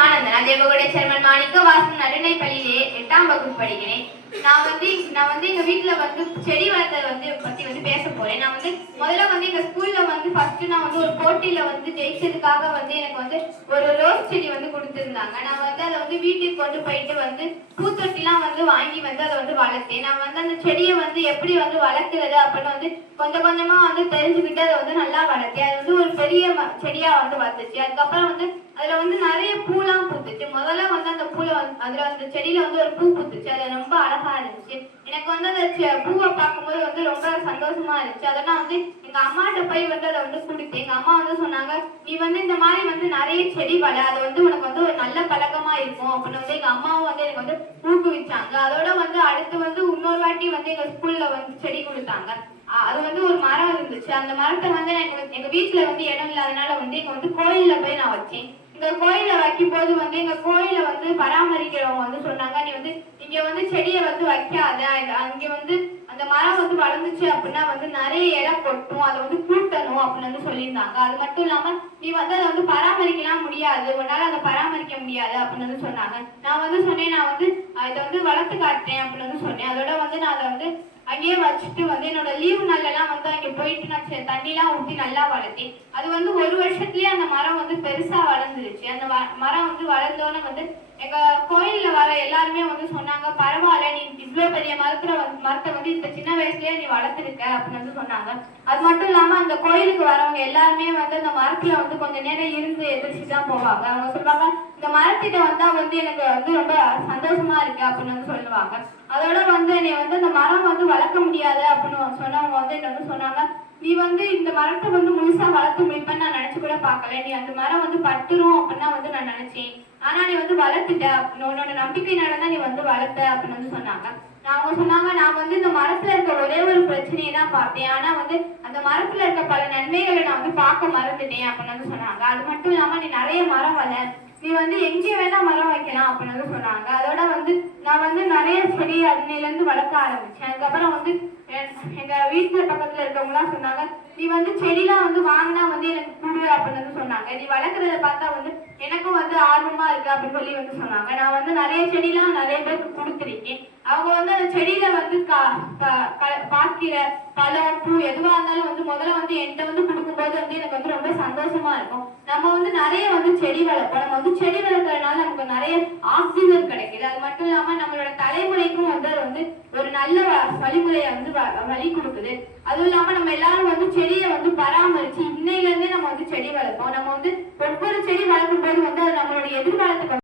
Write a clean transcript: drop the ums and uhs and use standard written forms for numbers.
ஆனந்தன். நான் தேவகோடை சேர்மன் மாணிக்க வாசன் நடுநிலைப்பள்ளியிலே 8ஆம் வகுப்பு படிக்கிறேன். நான் வந்து எங்க வீட்டுல வந்து செடி வளர்த்ததை பத்தி பேச போறேன். முதல்ல எங்க ஸ்கூல்ல ஃபர்ஸ்ட் நான் ஒரு போட்டியில ஜெயிச்சதுக்காக எனக்கு ஒரு ரோஸ் செடி கொடுத்திருந்தாங்க. நான் அதை வீட்டுக்கு கொண்டு போயிட்டு பூத்தொட்டிலாம் வாங்கி அதை வளர்த்தேன். நான் அந்த செடியை எப்படி வளர்க்கிறது அப்படின்னு கொஞ்சம் கொஞ்சமா தெரிஞ்சுக்கிட்டு அதை நல்லா வளர்த்தேன். அது ஒரு பெரிய செடியா வந்துச்சு. அதுக்கப்புறம் அதுல நிறைய பூலாம் பூத்துச்சு. முதல்ல அந்த பூல அதுல அந்த செடியில ஒரு பூ பூத்துச்சு. அது ரொம்ப அழகா இருந்துச்சு. எனக்கு அந்த பூவை பார்க்கும்போது ரொம்ப சந்தோஷமா இருந்துச்சு. அதெல்லாம் எங்க அம்மாட்ட போய் அதை கொடுத்தேன். எங்க அம்மா சொன்னாங்க, நீ இந்த மாதிரி நிறைய செடி வள, அது உனக்கு ஒரு நல்ல பழக்கமா இருக்கும் அப்படின்னு எங்க அம்மாவும் எனக்கு ஊக்குவிச்சாங்க. அதோட அடுத்து இன்னொரு வாட்டி எங்க ஸ்கூல்ல செடி கொடுத்தாங்க. அது ஒரு மரம் இருந்துச்சு. அந்த மரத்தை எங்க வீட்டுல இடம் இல்லாதனால எங்க கோயில்ல போய் நான் வச்சேன். இந்த கோயில வைக்கும் போது எங்க கோயில பராமரிக்கிறவங்க சொன்னாங்க, நீ இங்க செடியை வைக்காத, அங்க அந்த மரம் வளர்ந்துச்சு அப்படின்னா நிறைய இடம் கொட்டும், அதை கூட்டணும் அப்படின்னு சொல்லியிருந்தாங்க. அது மட்டும் இல்லாம நீ அதை பராமரிக்கலாம் முடியாது, உன்னால அதை பராமரிக்க முடியாது அப்படின்னு சொன்னாங்க. நான் சொன்னேன், நான் இதை வளர்த்து காட்டுறேன் அப்படின்னு சொன்னேன். அதோட நான் அதை அங்கேயே வச்சுட்டு என்னோட லீவு நாளெல்லாம் அங்கே போயிட்டு நான் தண்ணிலாம் ஊற்றி நல்லா வளர்த்தேன். அது ஒரு வருஷத்துலயே அந்த மரம் பெருசா வளர்ந்துருச்சு. அந்த மரம் வளர்ந்தோன்னு எங்க கோயில்ல வர எல்லாருமே சொன்னாங்க, பரவாயில்ல, நீ இவ்வளவு பெரிய மரத்தை இந்த சின்ன வயசுலயே நீ வளர்த்துருக்க அப்படின்னு சொன்னாங்க. அது மட்டும் இல்லாம அந்த கோயிலுக்கு வரவங்க எல்லாருமே அந்த மரத்துல கொஞ்ச நேரம் இருந்து எதிர்த்துதான் போவாங்க. அவங்க சொல்லுவாங்க, இந்த மரத்திட்ட வந்தா எனக்கு ரொம்ப சந்தோஷமா இருக்கு அப்படின்னு சொல்லுவாங்க. அதோட நீ அந்த மரம் வளர்க்க முடியாது அப்படின்னு சொன்னவங்க என்ன சொன்னாங்க, நீ இந்த மரத்தை முழுசா வளர்த்து முடிப்பேன்னு நான் நினைச்சு கூட பார்க்கல, நீ அந்த மரம் பட்டுரும் அப்படின்னு நான் நினைச்சேன். ஆனா நீ வளர்த்துட்ட, உன்னோட நம்பிக்கையினாலதான் நீ வளர்த்த அப்படின்னு சொன்னாங்க. அவங்க சொன்னாங்க, நான் இந்த மரத்துல இருக்க ஒரே ஒரு பிரச்சனையை தான் பார்த்தேன், ஆனா அந்த மரத்துல இருக்க பல நன்மைகளை நான் பார்க்க மறந்துட்டேன் அப்படின்னு சொன்னாங்க. அது மட்டும் இல்லாம நீ நிறைய மரம் வள, நீ எங்கே வேணா மரம் வைக்கலாம் அப்படின்னு சொன்னாங்க. அதோட நான் நிறைய செடி அன்னையில இருந்து வளர்க்க ஆரம்பிச்சேன். அதுக்கப்புறம் எங்க வீட்டுல பக்கத்துல இருக்கவங்க எல்லாம் சொன்னாங்க, நீ செடிலாம் வாங்கினா எனக்கு கொடு அப்படின்னு சொன்னாங்க. நீ வளர்க்கறத பார்த்தா எனக்கும் ஆர்வமா இருக்கு அப்படின்னு சொல்லி சொன்னாங்க. நான் நிறைய செடிலாம் நிறைய பேருக்கு கொடுத்துருக்கேன். அவங்க அந்த செடியில பாக்கிற பழம் பூ எதுவா இருந்தாலும் முதல்ல என்கிட்ட கொடுக்கும்போது எனக்கு ரொம்ப சந்தோஷமா இருக்கும். நம்ம நிறைய செடி வளர்ப்போம். நம்ம செடி வளர்க்கறதுனால நமக்கு நிறைய ஆக்சிஜன் கிடைக்குது. அது மட்டும் இல்லாம நம்மளோட தலைமுறைக்கும் அது ஒரு நல்ல வழிமுறையை வழி கொடுக்குது. அதுவும் இல்லாம நம்ம எல்லாரும் செடியை பராமரிச்சு இன்னையில இருந்தே நம்ம செடி வளர்ப்போம். நம்ம ஒவ்வொரு செடி வளர்க்கும் போது அது நம்மளுடைய எதிர்காலத்துக்கு